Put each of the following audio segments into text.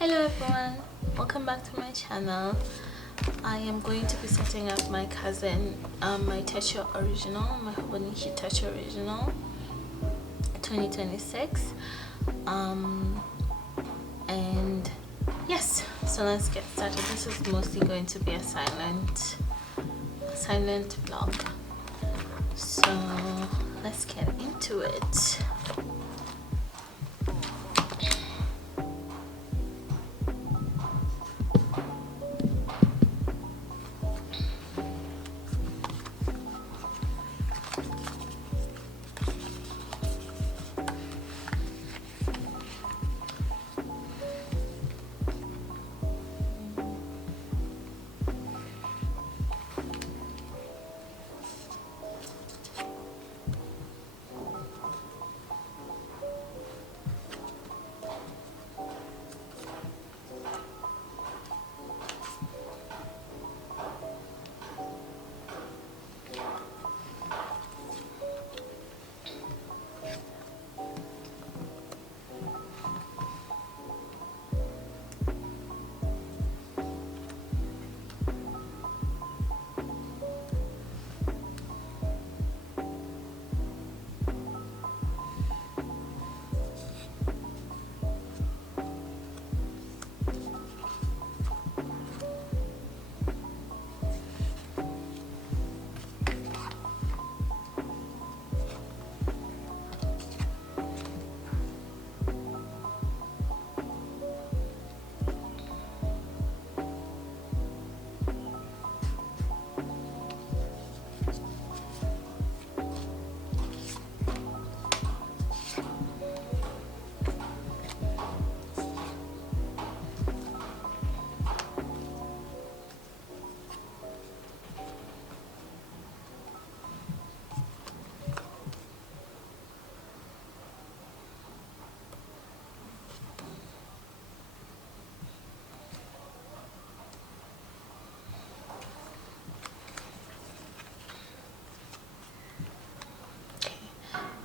Hello everyone, welcome back to my channel. I am going to be setting up my cousin, my Techo original, my Hobonichi Techo original 2026. And yes, so let's get started. This is mostly going to be a silent vlog. So let's get into it.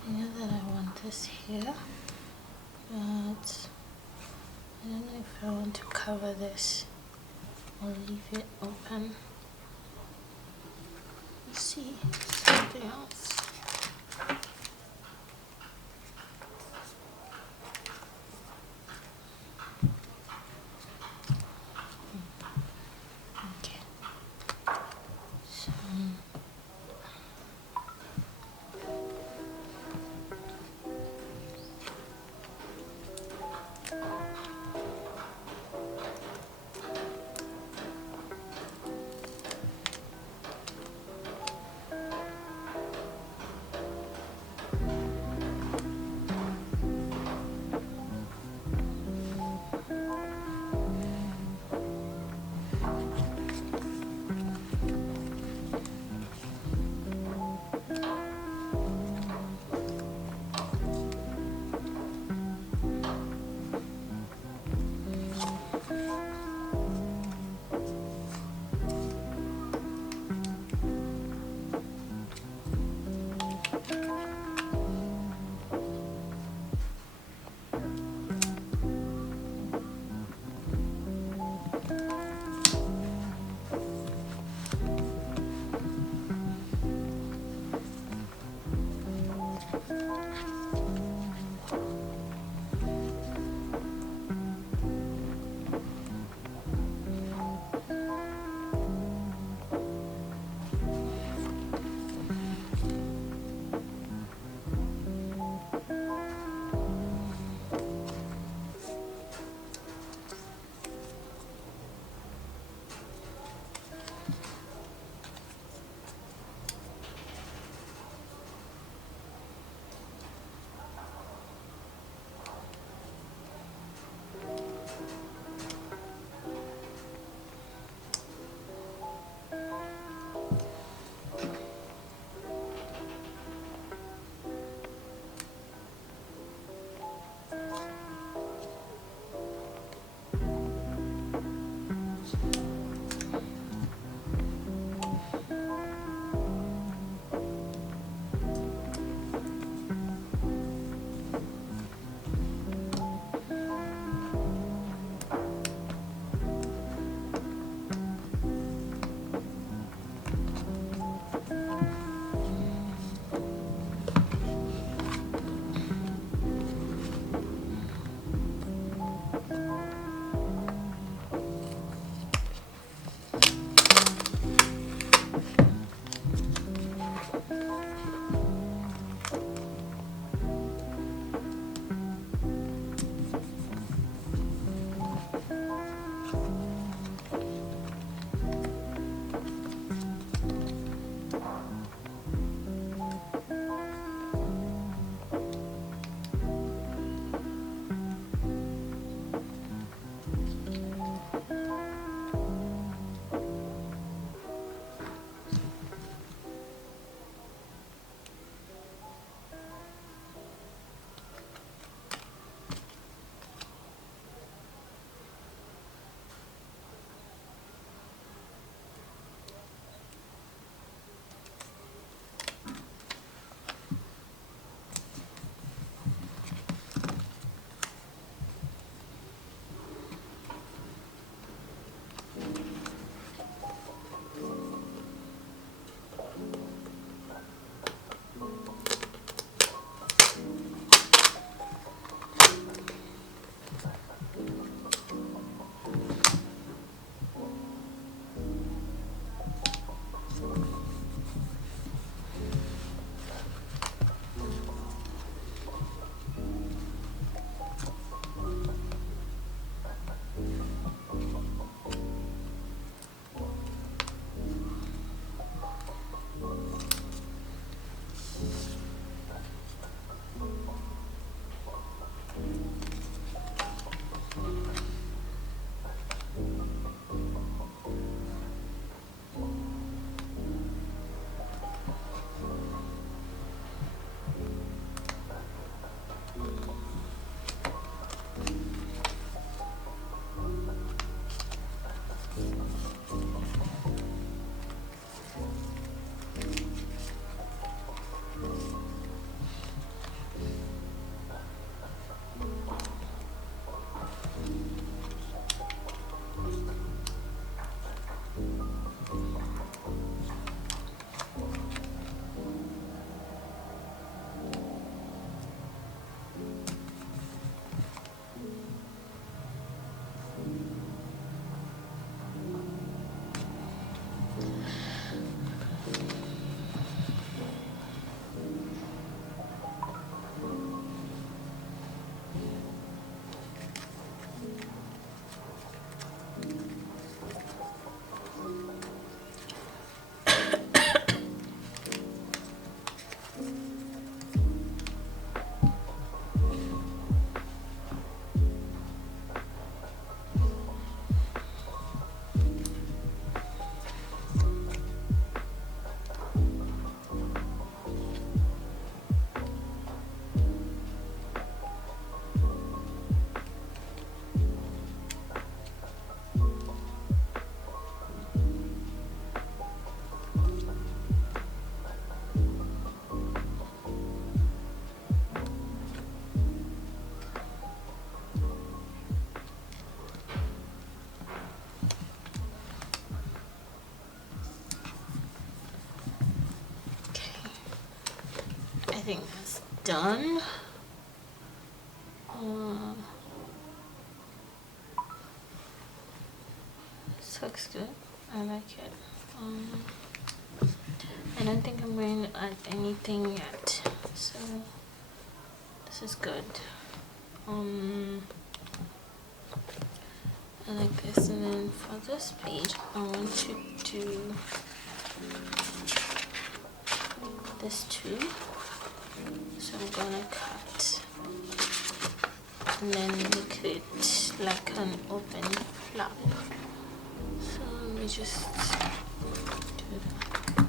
I know that I want this here, but I don't know if I want to cover this or leave it open. Let's see something else. Okay. So done. This looks good. I like it. I don't think I'm going to add anything yet, so this is good. I like this. And then for this page, I want to do this too, so I'm gonna cut and then make it like an open flap. So let me just do that.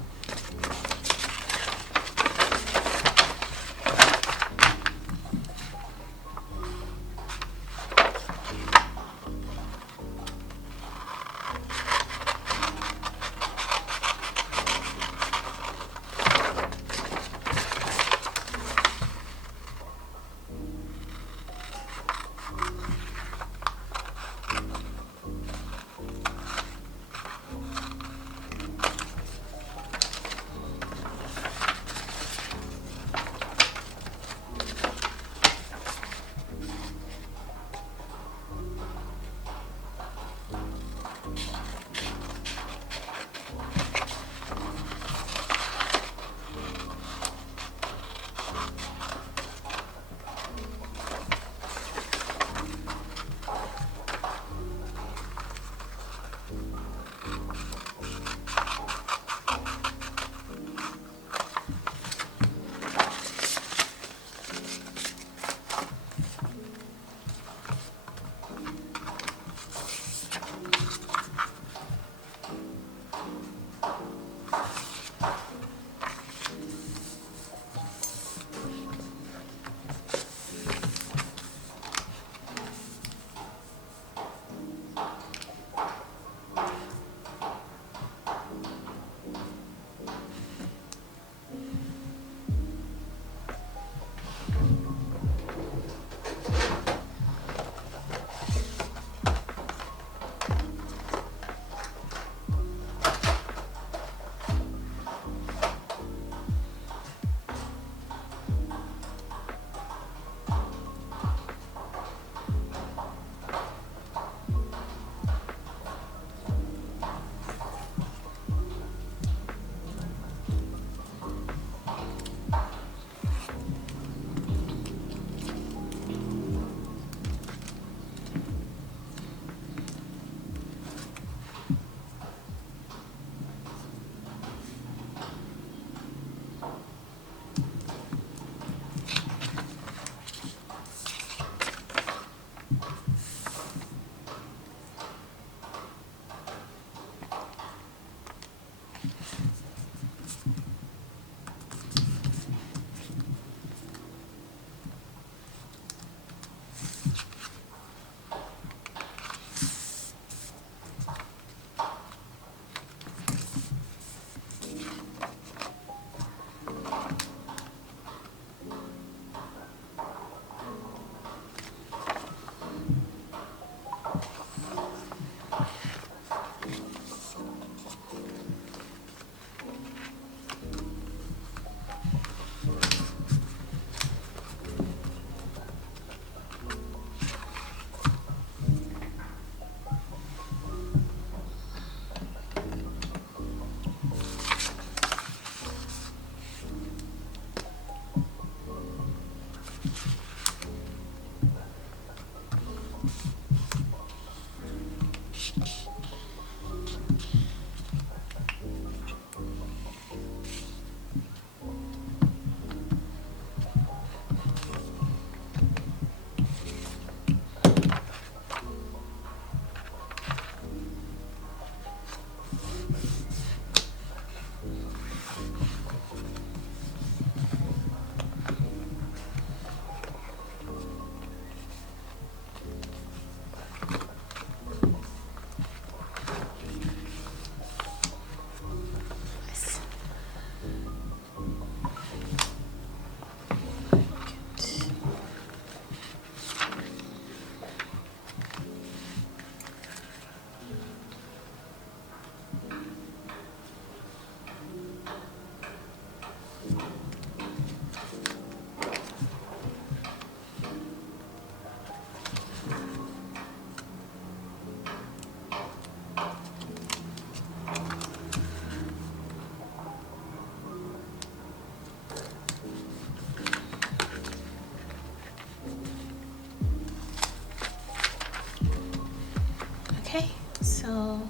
Okay, so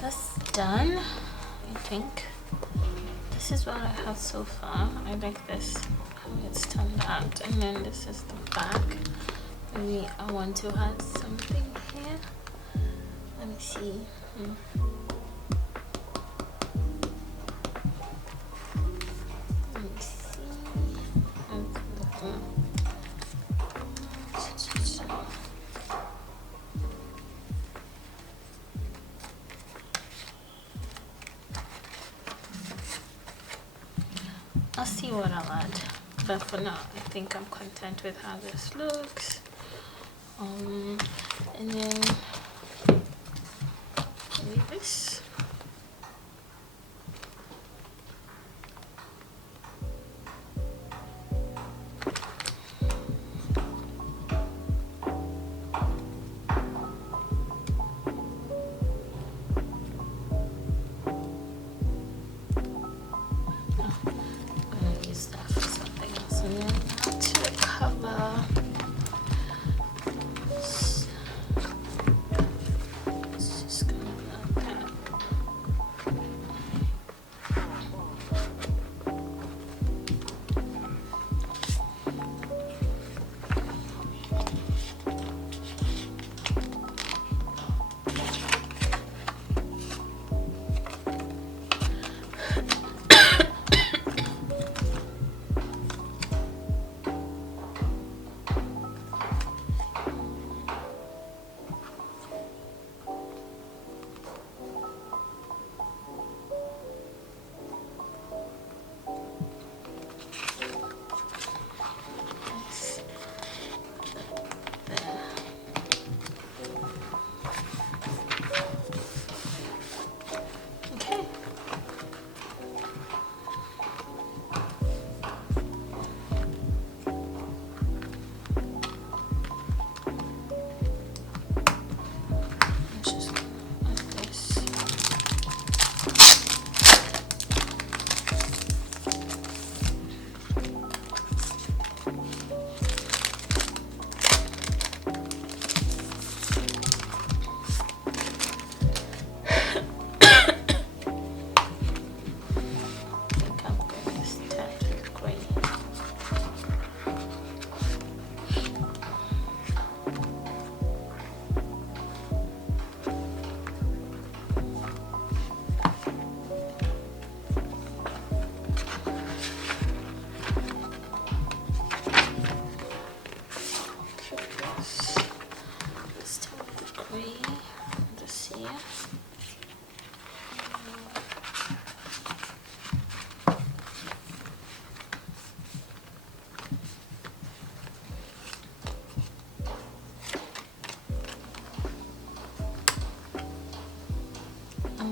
that's done. I think this is what I have so far. I like this how it's turned out, and then this is the back. Maybe I want to add something here. Let me see. Let me see. I'll see what I'll add, but for now I think I'm content with how this looks. And then maybe this.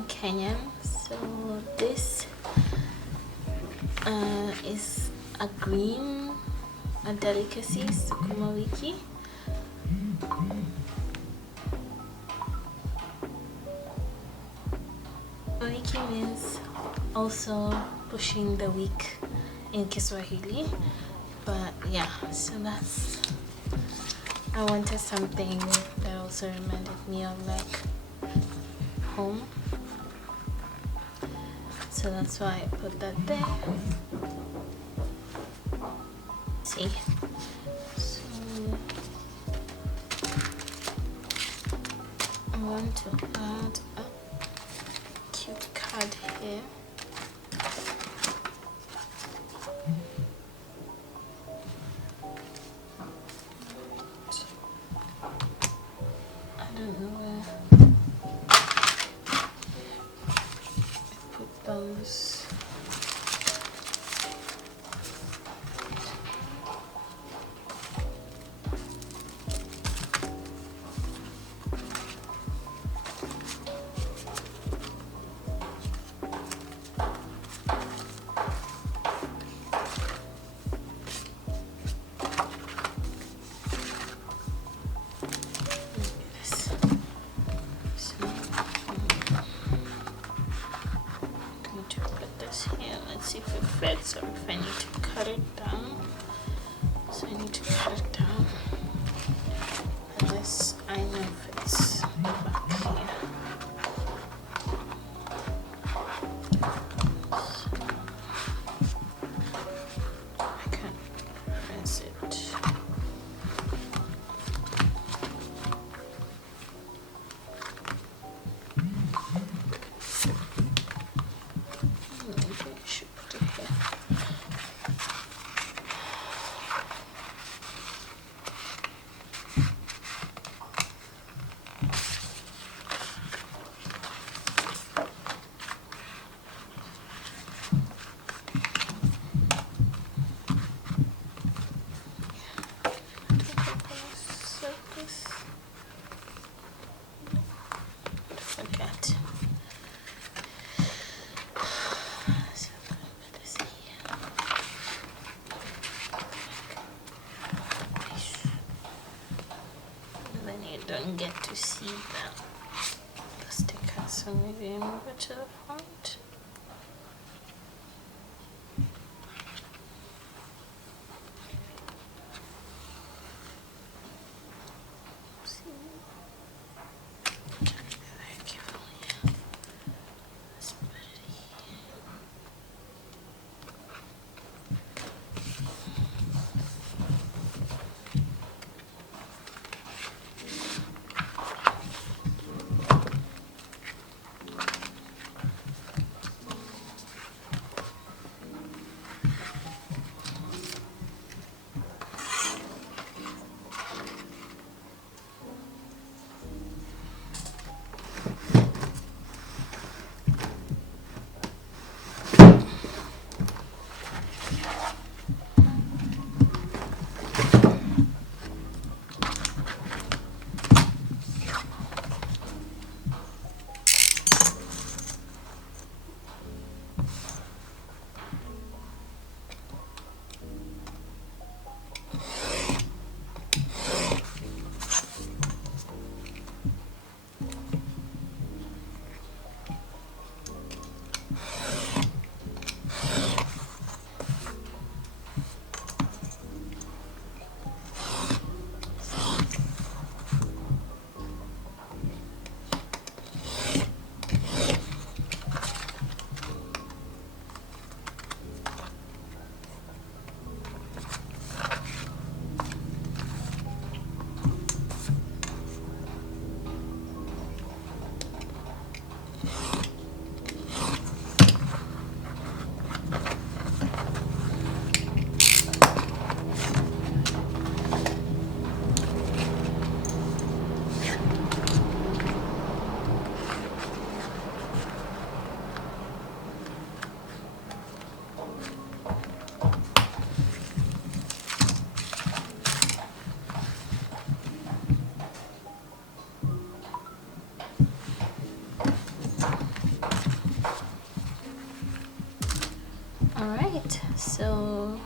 Kenyan, so this is a green, a delicacy, sukuma wiki. Wiki means also pushing the week in Kiswahili, but yeah, so that's, I wanted something that also reminded me of like home. So that's why I put that there. See, so I want to add a cute card here. I don't know where I put those. So if I need to cut it down, so I need to cut it down. And this I Forget. So put this here. And then you don't get to see the sticker, so maybe move it to the front. Alright, so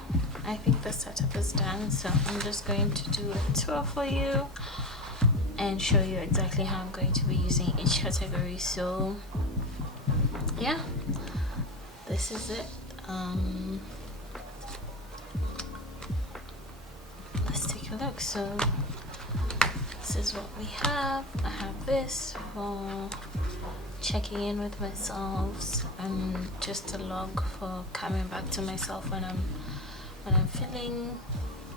I think the setup is done, so I'm just going to do a tour for you and show you exactly how I'm going to be using each category. So yeah, this is it. Let's take a look. So this is what we have. I have this for checking in with myself and just a log for coming back to myself when I'm feeling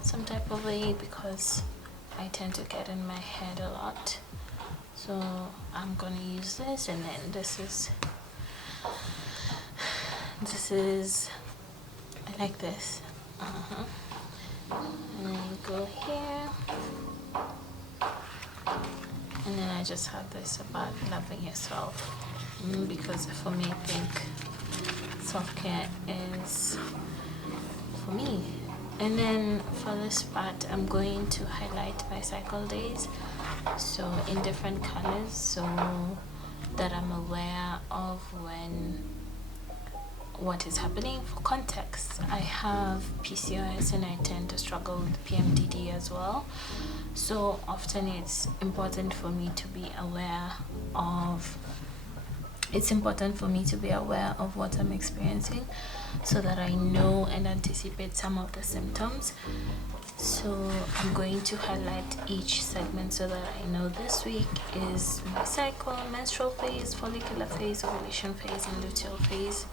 some type of way, because I tend to get in my head a lot. So I'm gonna use this, and then this is I like this. And then you go here, and then I just have this about loving yourself, because for me, I think self-care is for me. And then for this part, I'm going to highlight my cycle days, so in different colors, so that I'm aware of what is happening. For context, I have PCOS and I tend to struggle with PMDD as well, so often it's important for me to be aware of what I'm experiencing, so that I know and anticipate some of the symptoms. So I'm going to highlight each segment so that I know this week is my cycle, menstrual phase, follicular phase, ovulation phase, and luteal phase.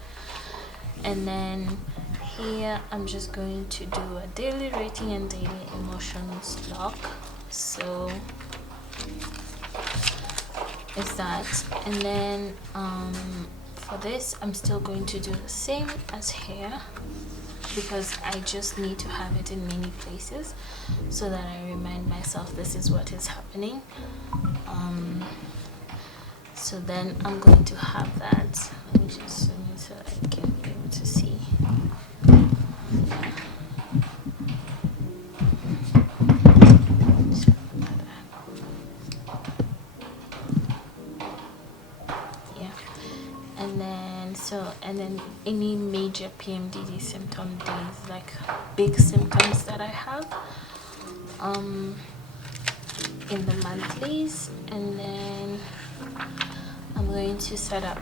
And then here I'm just going to do a daily rating and daily emotions log. So is that, and then for this I'm still going to do the same as here, because I just need to have it in many places so that I remind myself this is what is happening. So then I'm going to have that. Let me just zoom in so I can be able to see. So, and then any major PMDD symptom days, like big symptoms that I have in the monthlies. And then I'm going to set up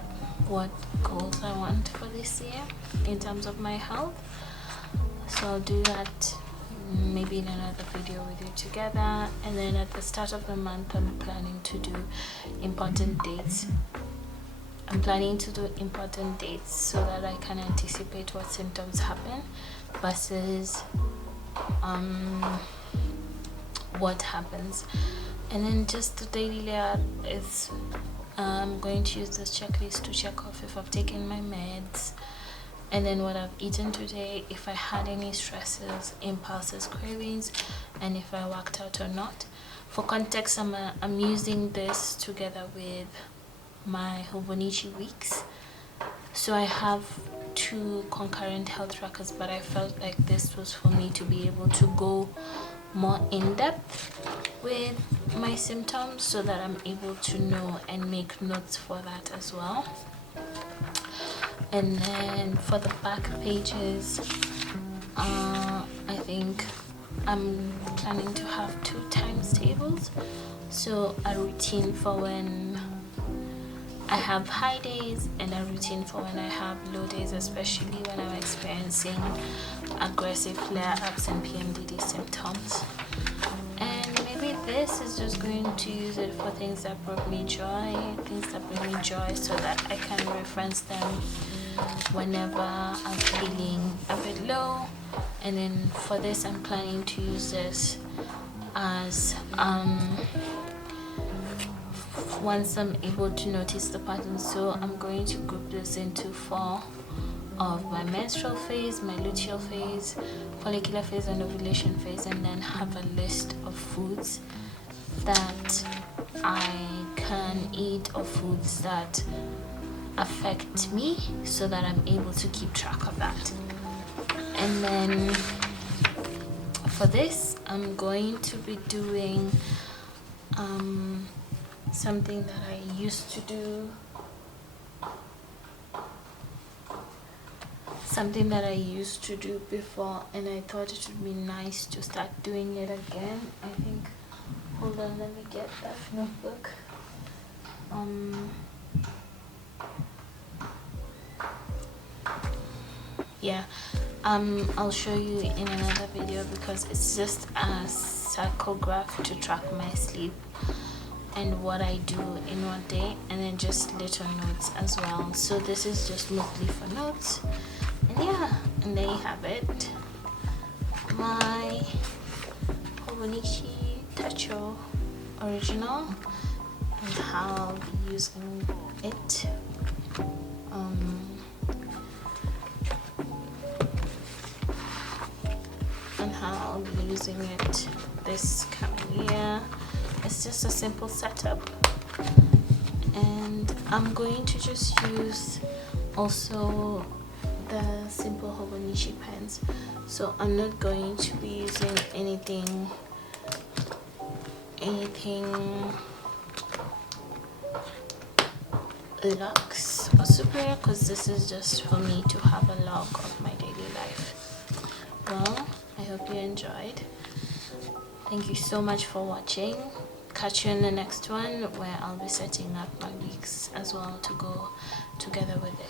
what goals I want for this year in terms of my health. So I'll do that maybe in another video with you together. And then at the start of the month, I'm planning to do important dates. I'm planning to do important dates so that I can anticipate what symptoms happen versus what happens. And then just the daily layout is I'm going to use this checklist to check off if I've taken my meds, and then what I've eaten today, if I had any stresses, impulses, cravings, and if I worked out or not. For context, I'm using this together with my Hobonichi weeks. So I have 2 concurrent health trackers, but I felt like this was for me to be able to go more in depth with my symptoms so that I'm able to know and make notes for that as well. And then for the back pages, I think I'm planning to have 2 times tables. So a routine for when I have high days and a routine for when I have low days, especially when I'm experiencing aggressive flare-ups and PMDD symptoms. And maybe this is just going to use it for things that bring me joy, so that I can reference them whenever I'm feeling a bit low. And then for this, I'm planning to use this as once I'm able to notice the pattern. So I'm going to group this into 4 of my menstrual phase, my luteal phase, follicular phase, and ovulation phase, and then have a list of foods that I can eat or foods that affect me so that I'm able to keep track of that. And then for this, I'm going to be doing something that I used to do, before, and I thought it would be nice to start doing it again. I think, hold on, let me get that notebook. Yeah, I'll show you in another video because it's just a circle graph to track my sleep and what I do in one day, and then just little notes as well. So this is just mostly for notes. And yeah, and there you have it, my Hobonichi Techo original, and how I'll be using it this coming year. It's just a simple setup, and I'm going to just use also the simple Hobonichi pens. So I'm not going to be using anything luxe or superior, because this is just for me to have a log of my daily life. Well, I hope you enjoyed. Thank you so much for watching. Catch you in the next one, where I'll be setting up my weeks as well to go together with it.